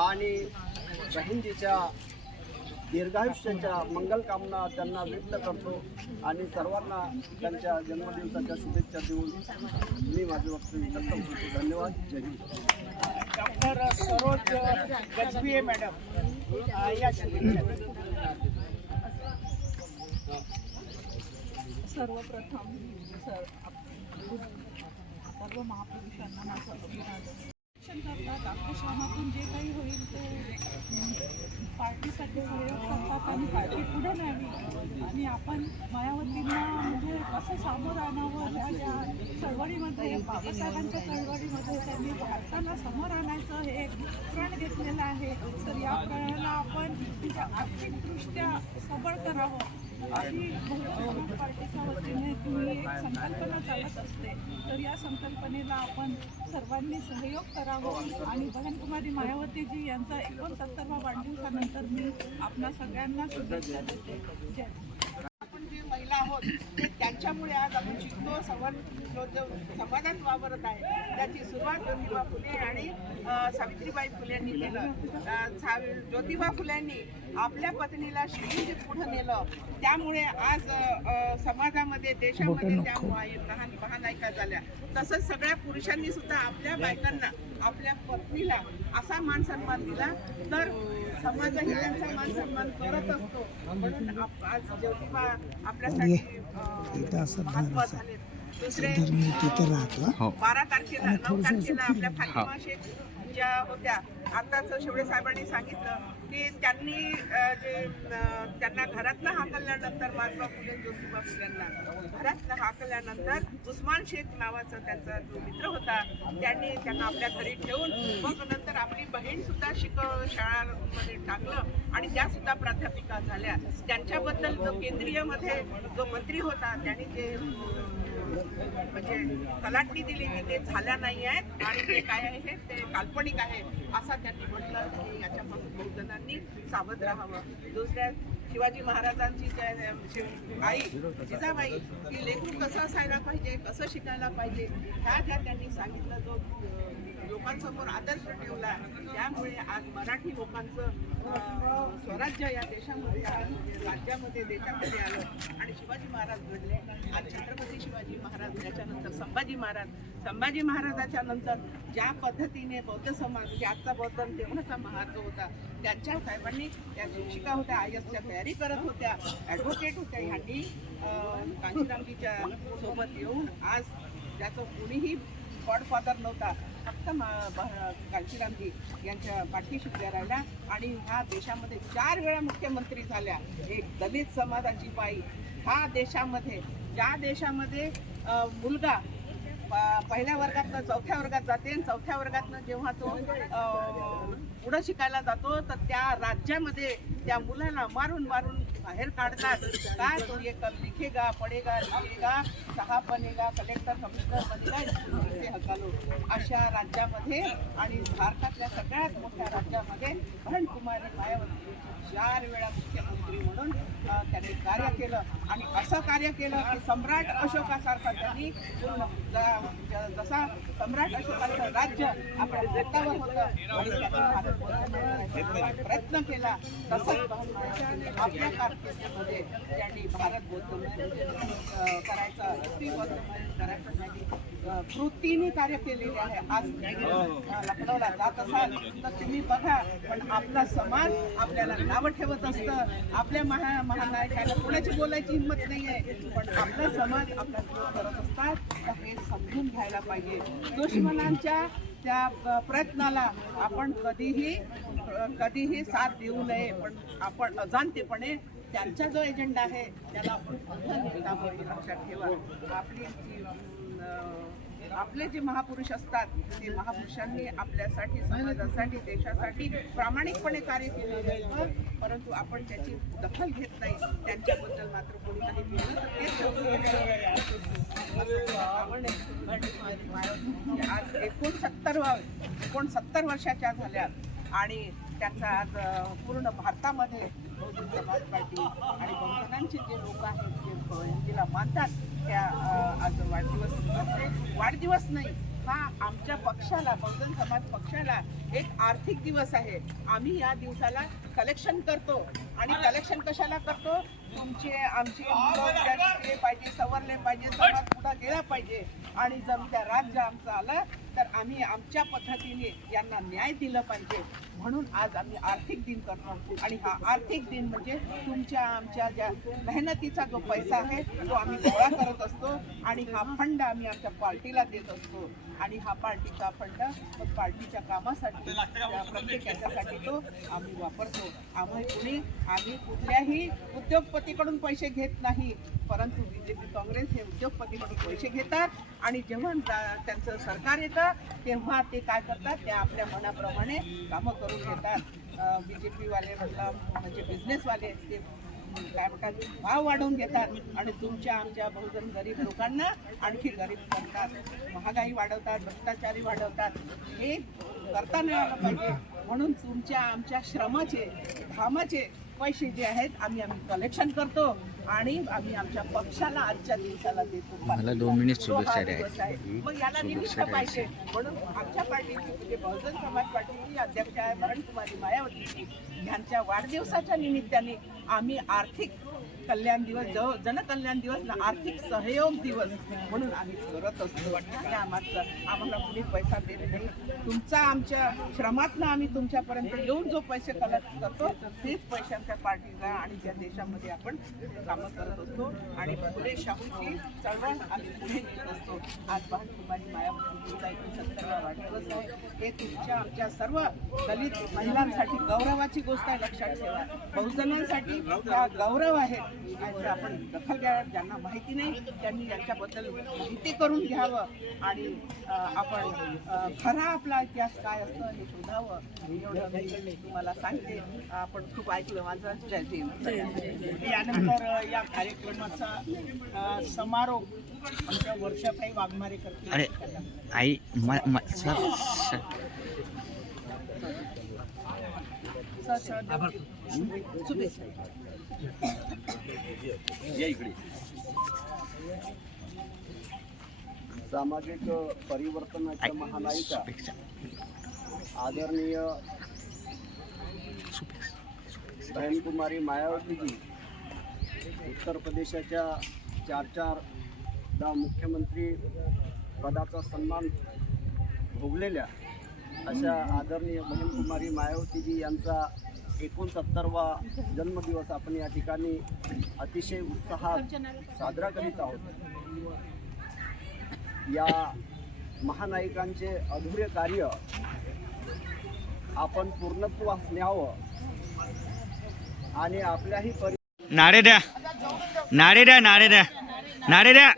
आणि बहिणजीच्या दीर्घायुष्याच्या मंगल कामना त्यांना व्यक्त करतो आणि सर्वांना त्यांच्या जन्मदिवसाच्या शुभेच्छा देऊन मी माझे वक्तव्य खतम करतो. धन्यवाद. जय हिंद. डॉक्टर सरोज गजबिये मॅडम या सर्वप्रथम सर आप- सर्व महापुरुषांना माझं अभिवादन शिक्षण करतात अक्षरशनातून जे काही होईल ते पार्टीसाठी सहयोग करतात आणि पार्टी पुढे न्यावी. आणि आपण मायावतींना म्हणजे कसं सामोरं आणावं ह्या ज्या चळवळीमध्ये बाबासाहेबांच्या चळवळीमध्ये त्यांनी भारताला समोर आणायचं हे प्रण घेतलेलं आहे. तर या प्रणाला आपण तिच्या आर्थिकदृष्ट्या सबळ करावं. बहुजन पार्टीच्या वतीने तुम्ही एक संकल्पना चालत असते तर या संकल्पनेला आपण सर्वांनी सहयोग करावं आणि बहनकुमारी मायावतीजी यांचा एकोणसत्तरवा वाढदिवसानंतर मी आपल्या सगळ्यांना शुभेच्छा देते जय आपण जे महिला आहोत ते त्यांच्यामुळे आज आपण शिकतो संवाद जो समाजात वावरत आहे त्याची सुरुवात ज्योतिबा फुले आणि सावित्रीबाई फुलेंनी केलं. ज्योतिबा फुल्यांनी आपल्या पत्नीला शिकून पुढे नेलं. त्यामुळे आज समाजामध्ये देशामध्ये त्या लहान महानायिका झाल्या. तसंच सगळ्या पुरुषांनी सुद्धा आपल्या बायकांना आपल्या पत्नीला असा मान सन्मान दिला. तर समाजही त्यांचा मान सन्मान करत असतो. म्हणून आज ज्योतिबा आपल्यासाठी झाले दुसरे बारा तारखेला नऊ तारखेला आपल्या फातिमा शेख ज्या होत्या आताच शेवडे साहेबांनी सांगितलं की त्यांनी जे त्यांना घरातनं हाकलल्यानंतर महात्मा फुले ज्योतिबा फुल्यांना घरातनं हाकलल्यानंतर उस्मान शेख नावाचा त्यांचा जो मित्र होता त्यांनी त्यांना आपल्या घरी ठेवून मग नंतर आपली बहीण सुद्धा शिक शाळांमध्ये टाकलं आणि त्या सुद्धा प्राध्यापिका झाल्या त्यांच्याबद्दल जो केंद्रीयमध्ये जो मंत्री होता त्यांनी जे म्हणजे तलाटणी दिली की ते झाल्या नाही आहेत आणि ते काय आहे ते काल्पनिक आहे असा त्यांनी म्हटलं आणि याच्यापासून बहुजनांनी सावध राहावं. दुसऱ्या शिवाजी महाराजांची शिव- आई जिजाबाई की लेकरू कसं असायला पाहिजे कसं शिकायला पाहिजे ह्या ज्या त्यांनी सांगितलं जो लोकांसमोर आदर्श ठेवला त्यामुळे आज मराठी लोकांचं स्वराज्य या देशामध्ये आलं, राज्यामध्ये देशामध्ये आलं. आणि शिवाजी महाराज घडले. आज छत्रपती शिवाजी महाराज त्याच्यानंतर संभाजी महाराज. संभाजी महाराजाच्या नंतर ज्या पद्धतीने बौद्ध समाज म्हणजे आजचा बौद्ध तेवढाचा महाराज होता त्यांच्या साहेबांनी त्या शिक्षिका होत्या आय एसच्या तयारी करत होत्या ॲडव्होकेट होत्या ह्यांनी अं, कांशीरामजीच्या सोबत येऊन आज त्याचं कुणीही गॉडफादर नव्हता. फक्त मा- कांशीरामजी यांच्या पाठीशी उभ्या राहिल्या आणि ह्या देशामध्ये चार वेळा मुख्यमंत्री झाल्या. एक दलित समाजाची बाई. ह्या देशामध्ये ज्या देशामध्ये मुलगा प- पहिल्या वर्गातनं चौथ्या वर्गात जाते आणि चौथ्या वर्गातनं जेव्हा तो पुढं शिकायला जातो तर त्या राज्यामध्ये त्या मुलाला मारून मारून बाहेर काढतात काय तो ये कल लिखेगा पडेगा लिखेगा सहा बनेगा कलेक्टर कमिशनर बनेगा इसे हकालो. अशा राज्यामध्ये आणि भारतातल्या सगळ्यात मोठ्या राज्यामध्ये कुमारी मायावती चार वेळा मुख्यमंत्री म्हणून त्यांनी कार्य केलं. आणि असं कार्य केलं की सम्राट अशोकासारखा त्यांनी पूर्ण जसा सम्राट अशोकाचं राज्य आपण हातावर होतं. प्रयत्न केला. तसंच आपल्या कारकिर्दीमध्ये त्यांनी भारत बौद्ध करायचा करायचं श्री बौद्ध करायचं कृतीने कार्य केलेले आहे. आज लखनौला जात असाल तर तुम्ही बघा पण आपला समाज आपल्याला नावं ठेवत असतं. आपल्या महा महानायकाला कोणाची बोलायची हिंमत नाही आहे पण आपला समाज आपला विरोध करत असतात. तर हे समजून घ्यायला पाहिजे. दुश्मनांच्या त्या प्रयत्नाला आपण कधीही कधीही साथ देऊ नये पण आपण अजाणतेपणे त्यांचा जो एजेंडा आहे त्याला आपण पुढं नेता लक्षात ठेवा. आपली जी आपले जे महापुरुष असतात ते महापुरुषांनी आपल्यासाठी समाजासाठी देशासाठी प्रामाणिकपणे कार्य केलेलं परंतु आपण त्याची दखल घेत नाही. त्यांच्याबद्दल मात्र कोणी काही बोललं आज एकोणसत्तर एकोणसत्तर वर्षाच्या झाल्या आणि त्यांचा आज पूर्ण भारतामध्ये बहुजन समाज पार्टी आणि बहुजनांचे जे लोक आहेत जे हिंदीला मानतात त्या आज वाढदिवस म्हणजे वाढदिवस नाही हा आमच्या पक्षाला बहुजन समाज पक्षाला एक आर्थिक दिवस आहे. आम्ही या दिवसाला कलेक्शन करतो. आणि कलेक्शन कशाला करतो? तुमचे आमचे शिकले पाहिजे सवरले पाहिजे समाज पुढे गेला पाहिजे. आणि जर उद्या राज्य आमचं आलं तर आम्ही आमच्या पद्धतीने यांना न्याय दिलं पाहिजे. म्हणून आज आम्ही आर्थिक दिन करतो आणि हा आर्थिक दिन म्हणजे तुमच्या आमच्या ज्या मेहनतीचा जो पैसा आहे तो आम्ही गोळा करत असतो. आणि हा फंड आम्ही आमच्या पार्टीला देत असतो. आणि हा पार्टीचा फंड मग पार्टीच्या कामासाठी प्रत्येक याच्यासाठी तो आम्ही वापरतो. आम्ही कुणी आम्ही कुठल्याही उद्योगपतीकडून पैसे घेत नाही परंतु बी जे पी काँग्रेस हे उद्योगपतीकडून पैसे घेतात. आणि जेव्हा त्यांचं सरकार येतं तेव्हा ते काय करतात? ते आपल्या मनाप्रमाणे कामं करून घेतात बी जे पीवाले म्हटलं म्हणजे बिझनेसवाले ते. काय म्हणतात भाव वाढवून घेतात. आणि तुमच्या आमच्या बहुजन गरीब लोकांना आणखी गरीब करतात. महागाई वाढवतात भ्रष्टाचारी वाढवतात. हे करता नाही आलं पाहिजे. म्हणून तुमच्या आमच्या श्रमाचे घामाचे पैसे जे आहेत आम्ही आम्ही कलेक्शन करतो. आणि आम्ही आमच्या पक्षाला आजच्या दिवसाला देतो. मला दोन मिनिट शुभेच्छा. आहे. मग याला निमित्त पाहिजे. म्हणून आमच्या पार्टीची म्हणजे बहुजन समाज पार्टीची अध्यक्ष आहे मरणकुमारी मायावतीची. यांच्या वाढदिवसाच्या निमित्ताने आम्ही आर्थिक कल्याण दिवस जो जनकल्याण दिवस ना आर्थिक सहयोग दिवस म्हणून आम्ही करत असतो. आणि आम्हाला आम्हाला कुणी पैसा देत नाही. तुमचा आमच्या श्रमातनं आम्ही तुमच्यापर्यंत येऊन जो पैसे कलेक्ट करतो तेच पैसे आमच्या पार्टीला आणि त्या देशामध्ये आपण कामं करत असतो आणि फुले शाहूची चळवळ आम्ही पुढे नेत असतो. आज कुमारी मायावतीचा एकोणसत्तरवा वाढदिवस आहे. हे तुमच्या आमच्या सर्व दलित महिलांसाठी गौरवाची गोष्ट आहे लक्षात ठेवा. बहुजनांसाठी हा गौरव आहे. याची आपण दखल घ्यावी ज्यांना माहिती नाही त्यांनी यांच्याबद्दल माहिती करून घ्यावं आणि आपण खरा आपला इतिहास काय असतं हे शोधावं. एवढं मी तुम्हाला सांगते. आपण खूप ऐकलं माझं. जय यानंतर या कार्यक्रमाचा समारोप आमच्या वर्षाताई वाघमारे करतील. अरे आई सामाजिक परिवर्तनाच्या महानायिका आदरणीय बहनकुमारी मायावतीजी उत्तर प्रदेशाच्या चार चार दा मुख्यमंत्री पदाचा सन्मान भोगलेल्या अशा आदरणीय बहिणकुमारी मायावतीजी यांचा एकोणसत्तरवा जन्मदिवस आपण या ठिकाणी अतिशय उत्साहात साजरा करीत आहोत. या महानायकांचे अधुरे कार्य आपण पूर्णत्वास न्यावं आणि आपल्याही परि नाडे द्या. नारे द्या नारे द्या नारे द्या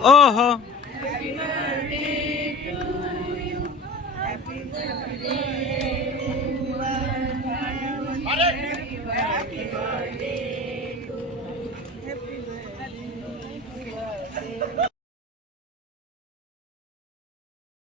哦哈。